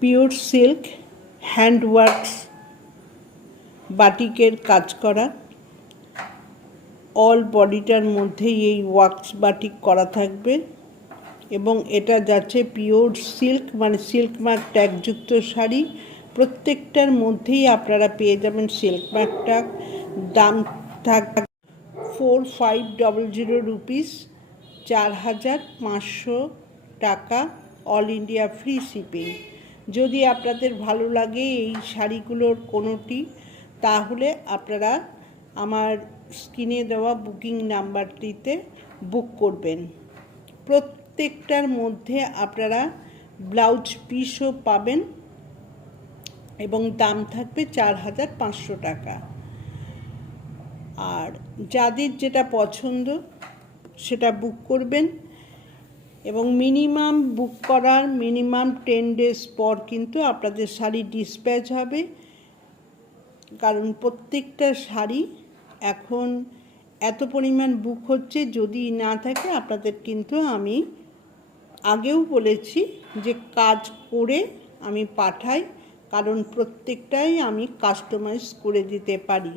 Pure silk হ্যান্ডওয়ার্কস বাটিকের কাজ করা, অল বডিটার মধ্যেই এই ওয়ার্কস বাটিক করা থাকবে এবং এটা যাচ্ছে পিওর সিল্ক মানে সিল্ক মার্ক ট্যাগযুক্ত শাড়ি। প্রত্যেকটার মধ্যেই আপনারা পেয়ে যাবেন সিল্ক মার্ক ট্যাগ। দাম থাকবে 4500 রুপিস, 4500 টাকা, অল ইন্ডিয়া ফ্রি শিপিং। যদি আপনাদের ভালো লাগে এই শাড়িগুলোর কোনোটি, তাহলে আপনারা আমার স্ক্রিনে দেওয়া বুকিং নাম্বারটিতে বুক করবেন। প্রত্যেকটার মধ্যে আপনারা ব্লাউজ পিসও পাবেন এবং দাম থাকবে 4500 টাকা। আর যাদের যেটা পছন্দ সেটা বুক করবেন এবং মিনিমাম বুক করার 10 ডেজ পর কিন্তু আপনাদের শাড়ি ডিসপ্যাচ হবে। কারণ প্রত্যেকটা শাড়ি এখন এত পরিমাণ বুক হচ্ছে, যদি না থাকে আপনাদের কিন্তু আমি আগেও বলেছি যে কাজ করে আমি পাঠাই, কারণ প্রত্যেকটাই আমি কাস্টমাইজ করে দিতে পারি।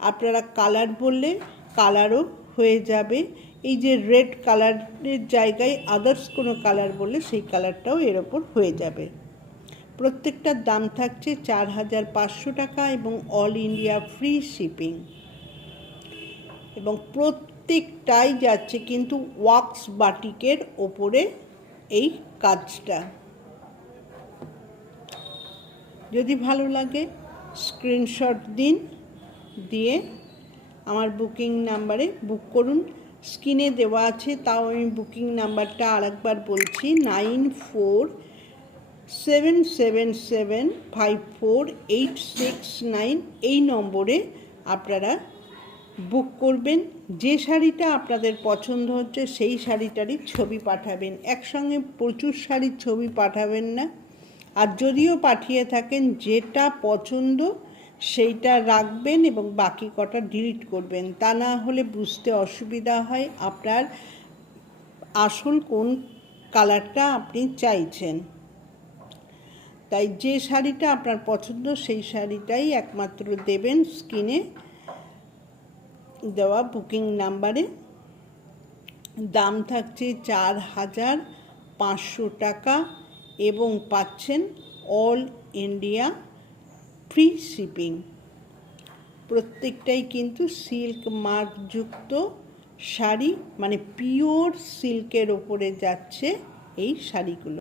আপনারা কালার বললে কালারও হয়ে যাবে। এই যে রেড কালারের জায়গায় আদার্স কোনো কালার বললে সেই কালারটাও এর ওপর হয়ে যাবে। প্রত্যেকটার দাম থাকছে 4500 টাকা এবং অল ইন্ডিয়া ফ্রি শিপিং। এবং প্রত্যেকটাই যাচ্ছে কিন্তু ওয়ার্কস বাটিকের ওপরে এই কাজটা। যদি ভালো লাগে স্ক্রিনশট দিন, দিয়ে আমার বুকিং নাম্বারে বুক করুন। স্ক্রিনে দেওয়া আছে, তাও আমি বুকিং নাম্বারটা আরেকবার বলছি, 9477754869। এই নম্বরে আপনারা বুক করবেন। যে শাড়িটা আপনাদের পছন্দ হচ্ছে সেই শাড়িটারই ছবি পাঠাবেন, একসঙ্গে প্রচুর শাড়ির ছবি পাঠাবেন না। আর যদিও পাঠিয়ে থাকেন, যেটা পছন্দ সেইটা রাখবেন এবং বাকি কটা ডিলিট করবেন, তা না হলে বুঝতে অসুবিধা হয় আপনার আসল কোন কালারটা আপনি চাইছেন। তাই যে শাড়িটা আপনার পছন্দ সেই শাড়িটাই একমাত্র দেবেন স্ক্রিনে দেওয়া বুকিং নাম্বারে। দাম থাকছে 4500 টাকা এবং পাচ্ছেন অল ইন্ডিয়া ফ্রি শিপিং। প্রত্যেকটাই কিন্তু সিল্ক মার্কযুক্ত শাড়ি, মানে পিওর সিল্কের ওপরে যাচ্ছে এই শাড়িগুলো।